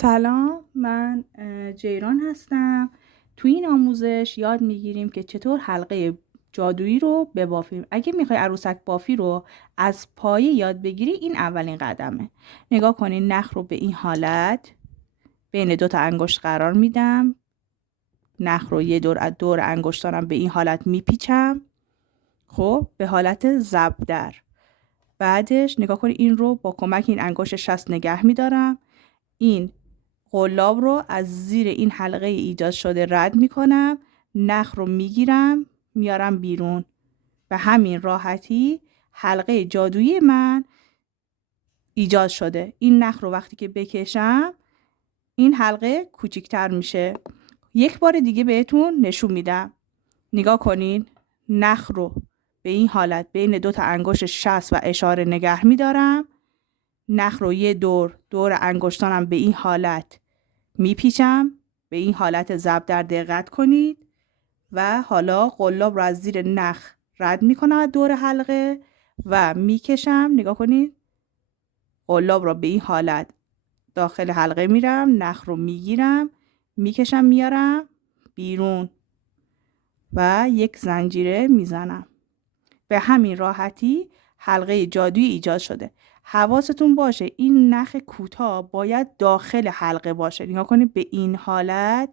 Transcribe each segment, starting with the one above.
سلام، من جیران هستم. توی این آموزش یاد میگیریم که چطور حلقه جادویی رو ببافیم. اگه میخوای عروسک بافی رو از پایه یاد بگیری، این اولین قدمه. نگاه کنین، نخ رو به این حالت بین دو تا انگشت قرار میدم. نخ رو یه دور از دور انگشتانم به این حالت میپیچم. خب به حالت زبدر. بعدش نگاه کنین، این رو با کمک این انگشت شست نگه میدارم. این قلاب رو از زیر این حلقه ایجاد شده رد میکنم، نخ رو میگیرم میارم بیرون. به همین راحتی حلقه جادویی من ایجاد شده. این نخ رو وقتی که بکشم این حلقه کوچیکتر میشه. یک بار دیگه بهتون نشون میدم. نگاه کنین، نخ رو به این حالت بین دو تا انگشت شست و اشاره نگه میدارم. نخ رو یه دور انگشتانم به این حالت میپیچم. به این حالت زبدر دقت کنید و حالا قلاب رو از زیر نخ رد میکنم از دور حلقه و میکشم. نگاه کنید، قلاب رو به این حالت داخل حلقه میرم، نخ رو میگیرم، میکشم میارم بیرون و یک زنجیره میزنم. به همین راحتی حلقه جادویی ایجاد شده. حواستون باشه این نخ کوتاه باید داخل حلقه باشه. نگاه کنید، به این حالت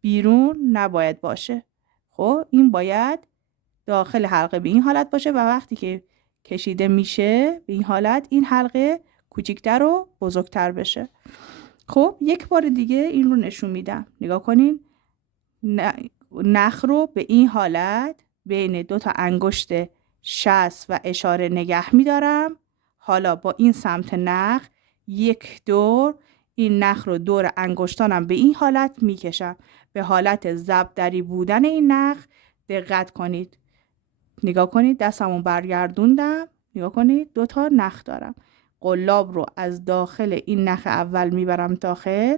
بیرون نباید باشه. خب این باید داخل حلقه به این حالت باشه و وقتی که کشیده میشه به این حالت این حلقه کوچیکتر و بزرگتر بشه. خب یک بار دیگه این رو نشون میدم. نگاه کنین، نخ رو به این حالت بین دو تا انگشت شست و اشاره نگه میدارم. حالا با این سمت نخ یک دور این نخ رو دور انگشتانم به این حالت میکشم. به حالت زبدری بودن این نخ دقت کنید. نگاه کنید، دستمو برگردوندم. نگاه کنید، دو تا نخ دارم. قلاب رو از داخل این نخ اول میبرم داخل،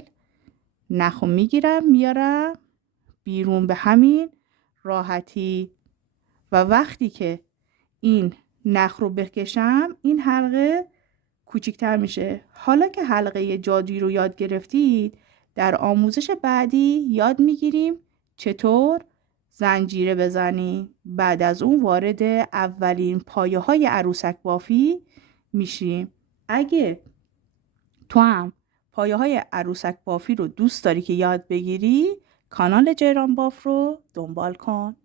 نخ رو میگیرم میارم بیرون به همین راحتی. و وقتی که این نخ رو بکشم این حلقه کوچیکتر میشه. حالا که حلقه جادویی رو یاد گرفتید، در آموزش بعدی یاد میگیریم چطور زنجیره بزنیم. بعد از اون وارد اولین پایه های عروسک بافی میشیم. اگه تو هم پایه های عروسک بافی رو دوست داری که یاد بگیری، کانال جیران باف رو دنبال کن.